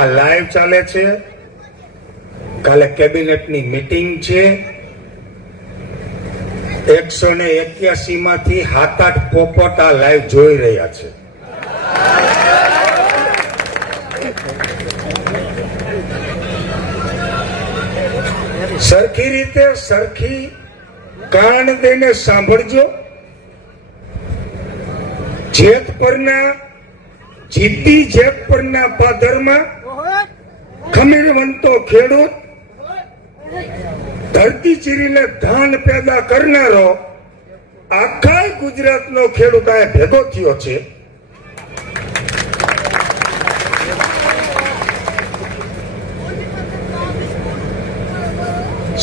આ લાઈવ ચાલે છે. કાલે કેબિનેટની મીટિંગ છે. 181 માંથી 7-8 પોપટ આ લાઈવ જોઈ રહ્યા છે. સરખી રીતે સરખી કાન દઈને સાંભળજો. જેતપરના જીતી જેતપરના પાદરમાં ખમીરવંતો ખેડૂત, ધરતી ચીરીને ધાન પેદા કરનારો આખા ગુજરાતનો ખેડૂત આ ભેગો થયો છે.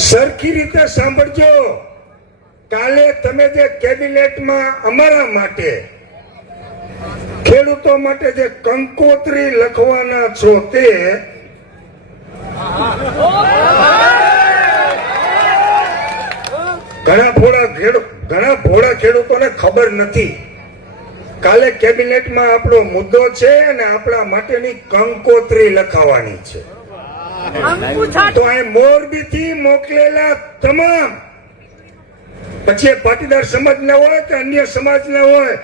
સરખી રીતે સાંભળજો. કાલે તમે જે કેબિનેટમાં અમારા માટે, ખેડૂતો માટે જે કંકોત્રી લખવાના છો તે ઘણા ભોળા ખેડૂતોને ખબર નથી. કાલે કેબિનેટમાં આપણો મુદ્દો છે અને આપણા માટેની કંકોત્રી લખાવાની છે. તો આ મોરબીથી મોકલેલા તમામ, પછી પાટીદાર સમાજના હોય કે અન્ય સમાજના હોય,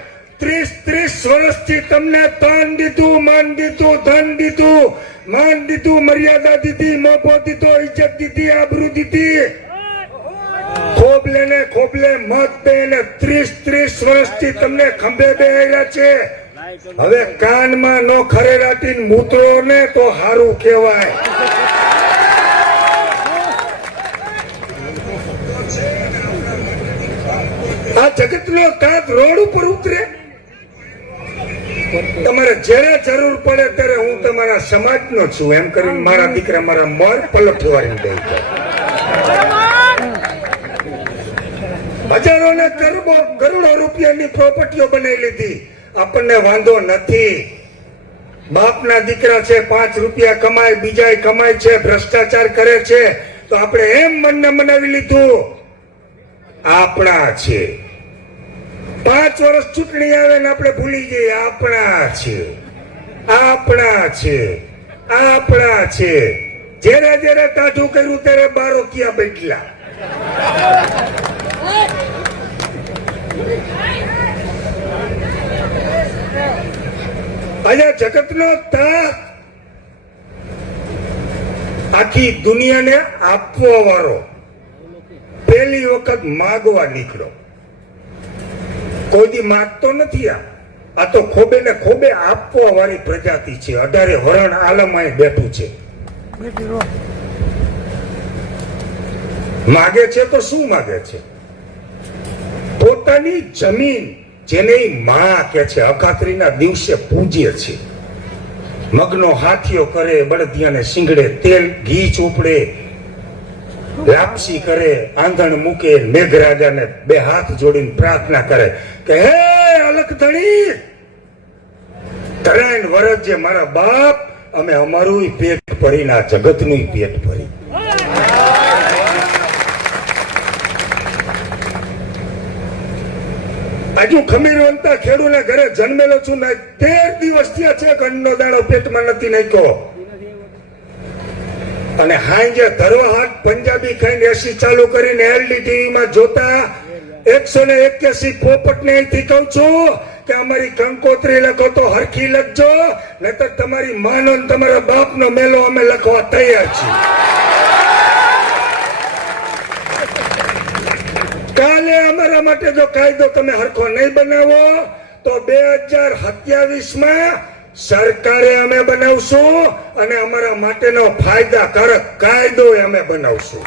30 વર્ષથી તમને તન દીધું, માન દીધું, ધન દીધું, માન દીધું, મર્યાદા દીધી, મોભો દીધો, ઇજ્જત દીધી, આબરૂ દીધી, ખોબલે મત દે ને 30 વર્ષથી તમને ખંભે બેહાડ્યા છે. હવે કાનમાં નો ખરેરાટીને મૂતરો ને તો હારું કહેવાય. આ જગતનો તાત રોડ ઉપર ઉતરે. તમારે જ્યારે જરૂર પડે ત્યારે હું તમારા સમાજનો છું એમ કરીને મારા દીકરા મારા મર પલટવારી દઈ જાય. હજારો ને કરોડો રૂપિયાની પ્રોપર્ટીઓ બનાવી લીધી. આપણને વાંધો નથી. બાપના દીકરા છે, 5 રૂપિયા કમાય, બીજા કમાય છે, ભ્રષ્ટાચાર કરે છે, તો આપણે એમ મનને મનાવી લીધું આપણા છે. 5 વર્ષ ચૂંટણી આવે ને આપણે ભૂલી જઈએ આપણા છે, આપણા છે, આપણા છે. જયારે ટાઢું કર્યું ત્યારે બારોટિયા બેઠલા. આજે જગતનો તાત આખી દુનિયાને આપવા વાળો પહેલી વખત માગવા નીકળો. કોઈ દી માગતો નથી. આ તો ખોબે ને ખોબે આપવા વાળી પ્રજાતિ છે. 18 વરણ આલમાય બેઠું છે. માગે છે તો શું માગે છે? પોતાની જમીન, જેને માં કે છે, અખાત્રીના દિવસે પૂજ્ય છે. મગનો હાથીઓ કરે, બળદિયાને શીંગડે તેલ ઘી ચોપડે, લાપસી કરે, આંધણ મૂકે, મેઘરાજાને 2 હાથ જોડીને પ્રાર્થના કરે કે હે અલખધણી, 3 વર્ષ જે મારા બાપ અમે અમારું પેટ ભરી, ના જગતનું પેટ ભરી. હજુ ખમીરવંતા ખેડૂને ઘરે જન્મેલો છું ને 13 દિવસ થયા છે, ઘરનો દાણો પેટમાં નથી નાખ્યો. અને હાંજે ધરવાહાટ પંજાબી ખાઈને એસી ચાલુ કરીને LDTV માં જોતા 181 પોપટને અહીંથી કહું છું કે અમારી કંકોત્રી લખો તો હરખી લખજો, નહીતર તમારી માનો ને તમારા બાપનો મેલો અમે લખવા તૈયાર છીએ. કાલે અમારા માટે જો કાયદો તમે હરખો નહીં બનાવો તો 2027 માં સરકારે અમે બનાવશું અને અમારા માટેનો ફાયદાકારક કાયદો અમે બનાવશું.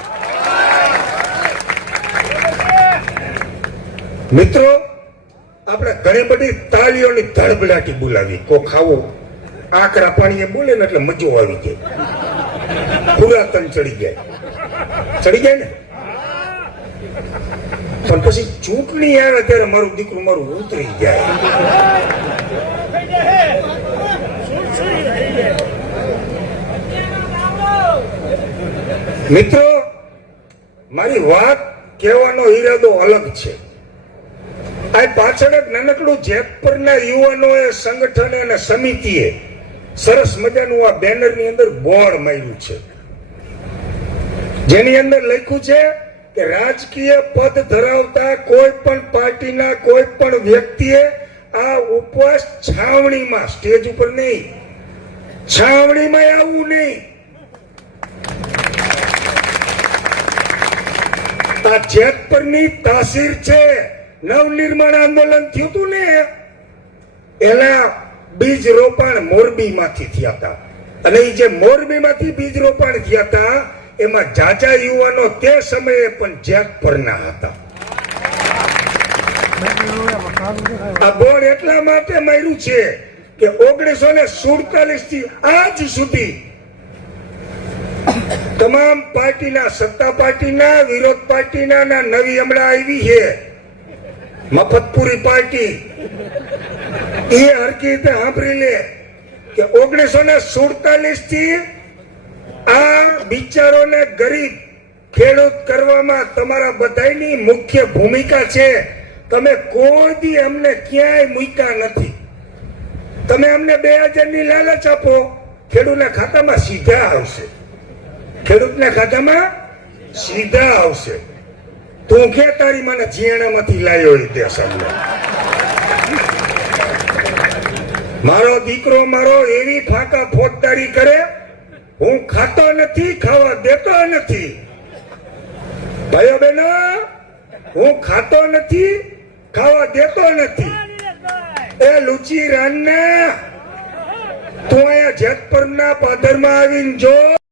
મિત્રો, આપણે ઘણી બધી તાળીઓની ધડબડાટી બોલાવી. કો ખાવું આકરા પાણીએ બોલે ને એટલે મજો આવી જાય, પુરાતન ચડી જાય ને. પણ પછી ચૂંટણી આવે ત્યારે મારું દીકરું મારું ઉતરી જાય. મિત્રો, મારી વાત કહેવાનો ઈરાદો અલગ છે. આ પાછળ એક નાનકડું જેતપરના યુવાનોએ, સંગઠને અને સમિતિએ સરસ મજાનું આ બેનરની અંદર બોર્ડ માર્યું છે, જેની અંદર લખ્યું છે કે રાજકીય પદ ધરાવતા કોઈ પણ પાર્ટીના કોઈ પણ વ્યક્તિએ આ ઉપવાસ છાવણીમાં, સ્ટેજ ઉપર નહીં, છાવણીમાં આવવું નહીં. આ જેતપરની તાસીર છે. નવનિર્માણ આંદોલન થયું હતું ને, એના બીજ રોપાણ મોરબીમાંથી થયા હતા, અને એ જે મોરબીમાંથી બીજ રોપાણ થયા હતા એમાં જાજા યુવાનો તે સમયે પણ જેતપરના હતા. આ બોર્ડ એટલા માટે માર્યું છે કે 1947 થી આજ સુધી તમામ પાર્ટીના, સત્તા પાર્ટીના, વિરોધ પાર્ટીના, નવી હમણાં આવી છે મફતપુરી પાર્ટી, એ હરકી રીતે સાંભળી લે કે 1947 થી આ બિચારોને ગરીબ ખેડૂત કરવામાં તમારા બધાની મુખ્ય ભૂમિકા છે. તમે કોઈ દી અમને ક્યાંય મૂક્યા નથી. તમે અમને 2000 ની લાલચ આપો, ખેડૂતના ખાતામાં સીધા આવશે, ખેડૂતના ખાતામાં સીધા આવશે. તું કે તારી મને જીયાણામાંથી લાયો તે સામે મારો દીકરો મારો એવી ફાંકા ફોજદારી કરે, હું ખાતો નથી, ખાવા દેતો નથી. ભાઈઓ બહેનો, હું ખાતો નથી, ખાવા દેતો નથી. એ લુચી રાનના તું અહીંયા જેતપરના પાદરમાં આવીને જો.